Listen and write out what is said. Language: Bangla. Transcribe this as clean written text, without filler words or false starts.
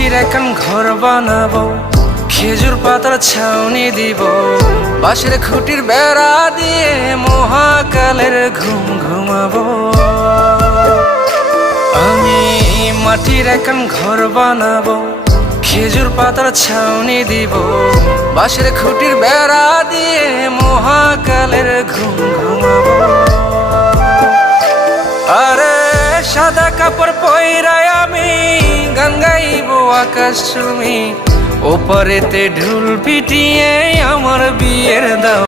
মাটির এখন ঘর বানাবো, খেজুর পাতার ছাউনি দিব, বাঁশের খুঁটির বেড়া দিয়ে মহাকালের ঘুম ঘুমাবো। আমি মাটির এখন ঘর বানাবো, খেজুর পাতার ছাউনি দিব, বাঁশের খুঁটির বেড়া দিয়ে মহাকালের ঘুম ঘুমাবো। আরে সাদা কাপড় পইরাই আমি গান গাইবো আকাশ চুমি, ওপারেতে ঢোল পিটিয়ে আমার বিয়ের দাও।